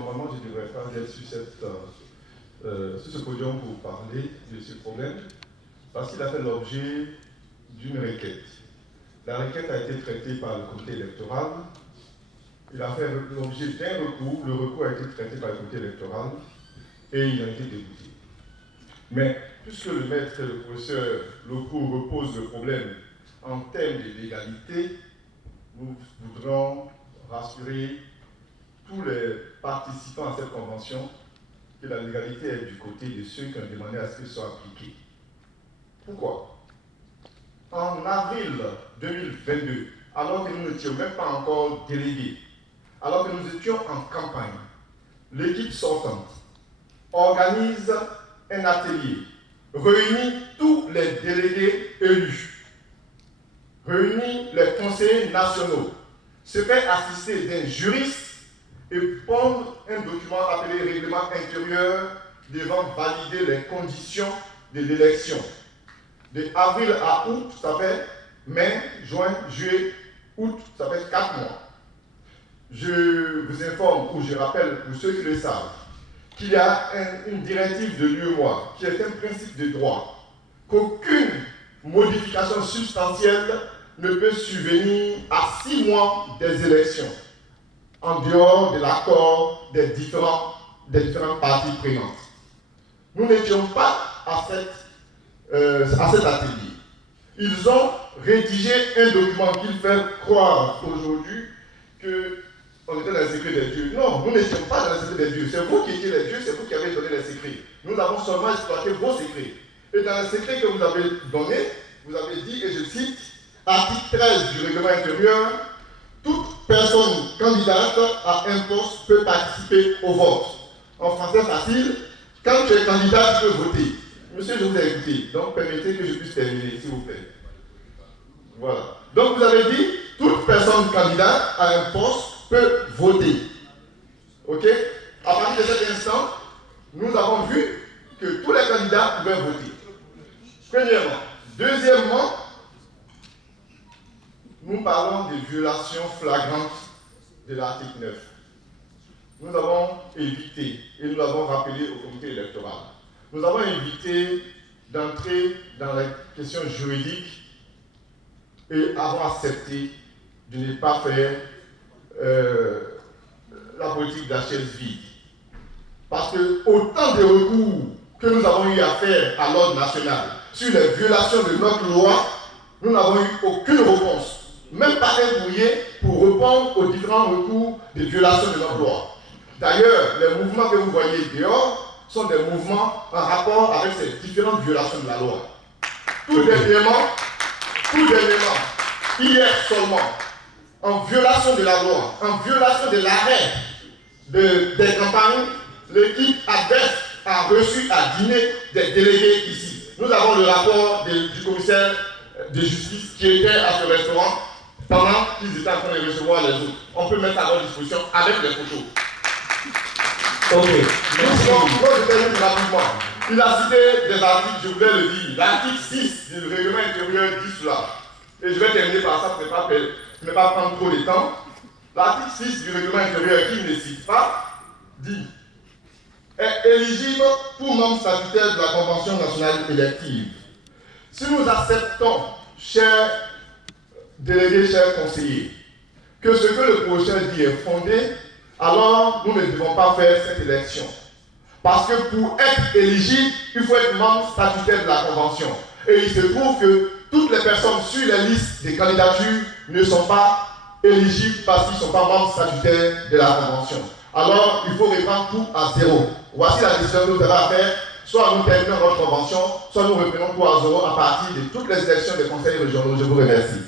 normalement, je ne devrais pas être sur ce podium pour parler de ce problème, parce qu'il a fait l'objet d'une requête. La requête a été traitée par le comité électoral. Il a fait l'objet d'un recours. Le recours a été traité par le comité électoral et il a été débouté. Mais puisque le maître et le professeur Loco reposent le problème en termes de légalité, nous voudrons rassurer tous les participants à cette convention que la légalité est du côté de ceux qui ont demandé à ce qu'elle soit appliquée. Pourquoi? En avril 2022, alors que nous n'étions même pas encore délégués, alors que nous étions en campagne, l'équipe sortante organise un atelier, réunit tous les délégués élus, réunit les conseillers nationaux, se fait assister d'un juriste et pondre un document appelé règlement intérieur devant valider les conditions de l'élection. De avril à août, ça fait mai, juin, juillet, août, ça fait 4 mois. Je vous informe, ou je rappelle pour ceux qui le savent, qu'il y a une directive de l'UEMOA qui est un principe de droit, qu'aucune modification substantielle ne peut survenir à 6 mois des élections, en dehors de l'accord des différentes parties prenantes. Nous n'étions pas à cet atelier. Ils ont rédigé un document qui fait croire aujourd'hui qu'on était dans les secrets des dieux. Non, nous n'étions pas dans les secrets des dieux. C'est vous qui étiez les dieux, c'est vous qui avez donné les secrets. Nous avons seulement exploité vos secrets. Et dans les secrets que vous avez donnés, vous avez dit, et je cite, article 13 du règlement intérieur, toute personne candidate à un poste peut participer au vote. En français facile, quand tu es candidat, tu peux voter. Monsieur, je vous ai écouté, donc permettez que je puisse terminer, s'il vous plaît. Voilà. Donc vous avez dit, toute personne candidate à un poste peut voter. Ok? À partir de cet instant, nous avons vu que tous les candidats pouvaient voter. Premièrement. Deuxièmement, nous parlons des violations flagrantes de l'article 9. Nous avons évité, et nous l'avons rappelé au comité électoral, nous avons évité d'entrer dans les questions juridiques et avons accepté de ne pas faire la politique de la chaise vide. Parce que autant de recours que nous avons eu à faire à l'ordre national sur les violations de notre loi, nous n'avons eu aucune réponse, même pas un courrier pour répondre aux différents recours de violation de notre loi. D'ailleurs, les mouvements que vous voyez dehors sont des mouvements en rapport avec ces différentes violations de la loi. Tout dernièrement, hier seulement, en violation de la loi, en violation de l'arrêt des campagnes, l'équipe adverse a reçu à dîner des délégués ici. Nous avons le rapport du commissaire de justice qui était à ce restaurant pendant qu'ils étaient en train de recevoir les autres. On peut mettre à leur disposition avec les photos. Ok. Il a cité des articles, je voulais le dire. L'article 6 du règlement intérieur dit cela. Et je vais terminer par ça pour ne pas prendre trop de temps. L'article 6 du règlement intérieur qui ne cite pas dit est éligible tout membre statutaire de la Convention nationale élective. Si nous acceptons, chers délégués, chers conseillers, que ce que le professeur dit est fondé, alors nous ne devons pas faire cette élection. Parce que pour être éligible, il faut être membre statutaire de la Convention. Et il se trouve que toutes les personnes sur les listes des candidatures ne sont pas éligibles parce qu'ils ne sont pas membres statutaires de la Convention. Alors, il faut reprendre tout à zéro. Voici la décision que nous avons à faire. Soit nous terminons notre convention, soit nous reprenons tout à zéro à partir de toutes les élections des conseils régionaux. Je vous remercie.